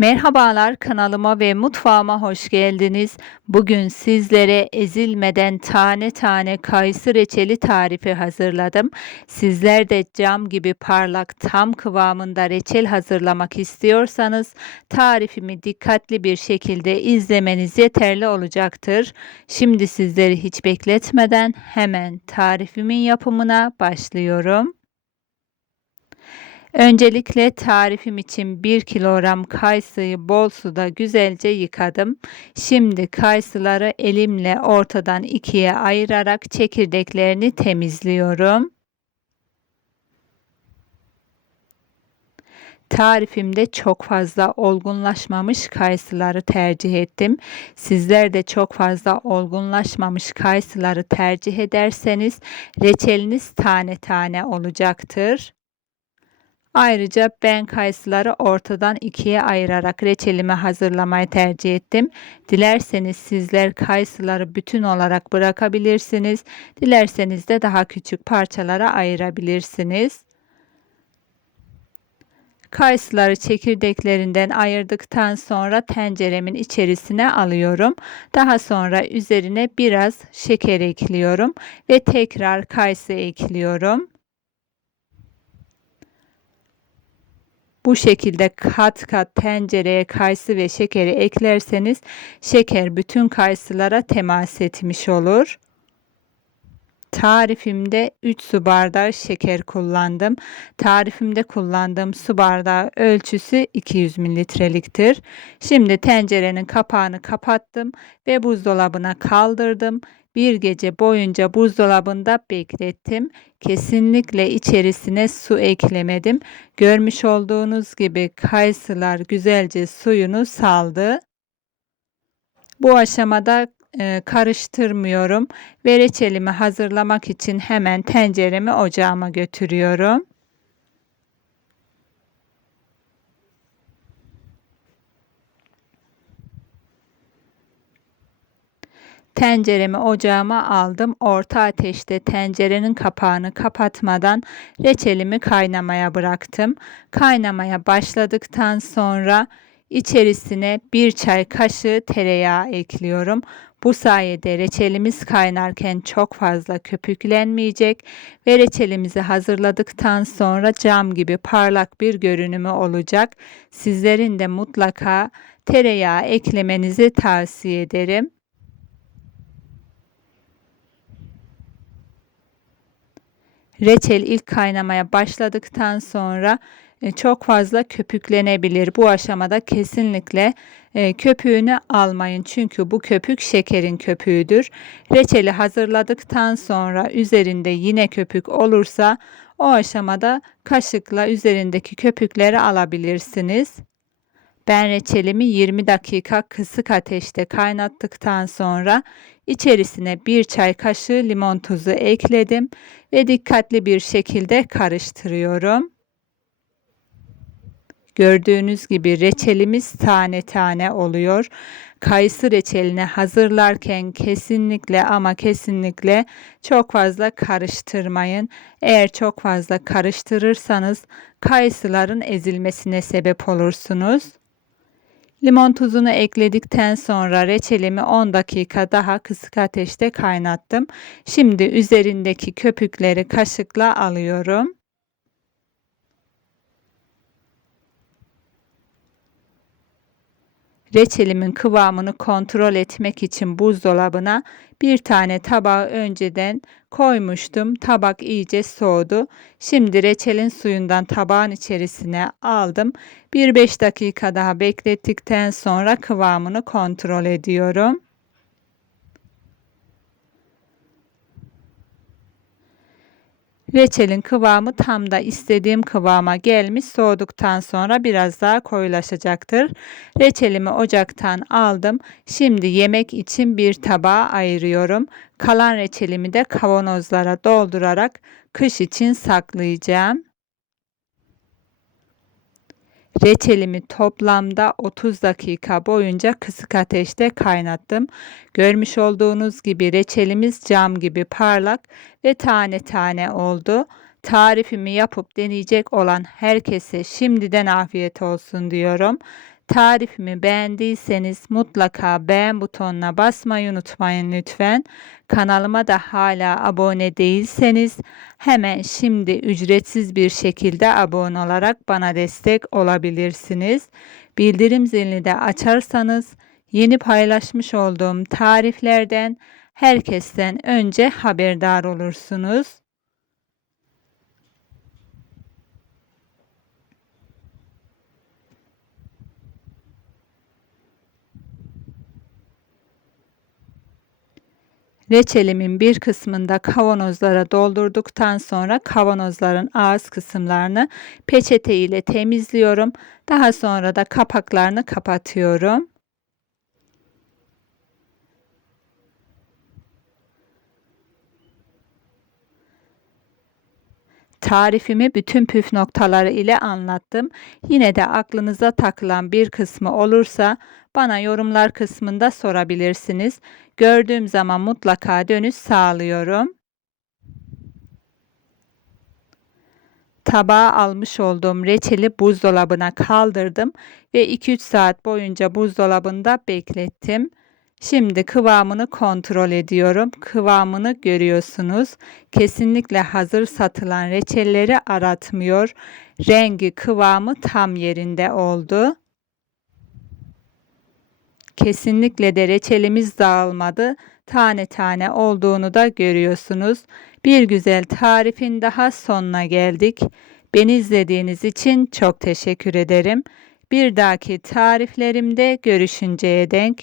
Merhabalar kanalıma ve mutfağıma hoş geldiniz. Bugün sizlere ezilmeden tane tane kayısı reçeli tarifi hazırladım. Sizler de cam gibi parlak tam kıvamında reçel hazırlamak istiyorsanız tarifimi dikkatli bir şekilde izlemeniz yeterli olacaktır. Şimdi sizleri hiç bekletmeden hemen tarifimin yapımına başlıyorum. Öncelikle tarifim için 1 kilogram kayısıyı bol suda güzelce yıkadım. Şimdi kayısıları elimle ortadan ikiye ayırarak çekirdeklerini temizliyorum. Tarifimde çok fazla olgunlaşmamış kayısıları tercih ettim. Sizler de çok fazla olgunlaşmamış kayısıları tercih ederseniz reçeliniz tane tane olacaktır. Ayrıca ben kayısıları ortadan ikiye ayırarak reçelimi hazırlamayı tercih ettim. Dilerseniz sizler kayısıları bütün olarak bırakabilirsiniz. Dilerseniz de daha küçük parçalara ayırabilirsiniz. Kayısıları çekirdeklerinden ayırdıktan sonra tenceremin içerisine alıyorum. Daha sonra üzerine biraz şeker ekliyorum ve tekrar kayısı ekliyorum. Bu şekilde kat kat tencereye kayısı ve şekeri eklerseniz şeker bütün kayısılara temas etmiş olur. Tarifimde 3 su bardağı şeker kullandım. Tarifimde kullandığım su bardağı ölçüsü 200 mililitreliktir. Şimdi tencerenin kapağını kapattım ve buzdolabına kaldırdım. Bir gece boyunca buzdolabında beklettim. Kesinlikle içerisine su eklemedim. Görmüş olduğunuz gibi kayısılar güzelce suyunu saldı. Bu aşamada e, karıştırmıyorum ve reçelimi hazırlamak için hemen tenceremi ocağıma götürüyorum. Tenceremi ocağıma aldım. Orta ateşte tencerenin kapağını kapatmadan reçelimi kaynamaya bıraktım. Kaynamaya başladıktan sonra içerisine bir çay kaşığı tereyağı ekliyorum. Bu sayede reçelimiz kaynarken çok fazla köpüklenmeyecek ve reçelimizi hazırladıktan sonra cam gibi parlak bir görünümü olacak. Sizlerin de mutlaka tereyağı eklemenizi tavsiye ederim. Reçel ilk kaynamaya başladıktan sonra e, çok fazla köpüklenebilir. Bu aşamada kesinlikle e, köpüğünü almayın. Çünkü bu köpük şekerin köpüğüdür. Reçeli hazırladıktan sonra üzerinde yine köpük olursa o aşamada kaşıkla üzerindeki köpükleri alabilirsiniz. Ben reçelimi 20 dakika kısık ateşte kaynattıktan sonra içerisine bir çay kaşığı limon tuzu ekledim ve dikkatli bir şekilde karıştırıyorum. Gördüğünüz gibi reçelimiz tane tane oluyor. Kayısı reçelini hazırlarken kesinlikle ama kesinlikle çok fazla karıştırmayın. Eğer çok fazla karıştırırsanız kayısıların ezilmesine sebep olursunuz. Limon tuzunu ekledikten sonra reçelimi 10 dakika daha kısık ateşte kaynattım. Şimdi üzerindeki köpükleri kaşıkla alıyorum. Reçelimin kıvamını kontrol etmek için buzdolabına bir tane tabağı önceden koymuştum. Tabak iyice soğudu. Şimdi reçelin suyundan tabağın içerisine aldım. Bir 5 dakika daha beklettikten sonra kıvamını kontrol ediyorum. Reçelin kıvamı tam da istediğim kıvama gelmiş. Soğuduktan sonra biraz daha koyulaşacaktır. Reçelimi ocaktan aldım. Şimdi yemek için bir tabağa ayırıyorum. Kalan reçelimi de kavanozlara doldurarak kış için saklayacağım. Reçelimi toplamda 30 dakika boyunca kısık ateşte kaynattım. Görmüş olduğunuz gibi reçelimiz cam gibi parlak ve tane tane oldu. Tarifimi yapıp deneyecek olan herkese şimdiden afiyet olsun diyorum. Tarifimi beğendiyseniz mutlaka beğen butonuna basmayı unutmayın lütfen. Kanalıma da hala abone değilseniz hemen şimdi ücretsiz bir şekilde abone olarak bana destek olabilirsiniz. Bildirim zilini de açarsanız yeni paylaşmış olduğum tariflerden herkesten önce haberdar olursunuz. Reçelimin bir kısmında kavanozlara doldurduktan sonra kavanozların ağız kısımlarını peçete ile temizliyorum. Daha sonra da kapaklarını kapatıyorum. Tarifimi bütün püf noktaları ile anlattım. Yine de aklınıza takılan bir kısmı olursa bana yorumlar kısmında sorabilirsiniz. Gördüğüm zaman mutlaka dönüş sağlıyorum. Tabağa almış olduğum reçeli buzdolabına kaldırdım ve 2-3 saat boyunca buzdolabında beklettim. Şimdi kıvamını kontrol ediyorum. Kıvamını görüyorsunuz. Kesinlikle hazır satılan reçelleri aratmıyor. Rengi, kıvamı tam yerinde oldu. Kesinlikle de reçelimiz dağılmadı. Tane tane olduğunu da görüyorsunuz. Bir güzel tarifin daha sonuna geldik. Beni izlediğiniz için çok teşekkür ederim. Bir dahaki tariflerimde görüşünceye denk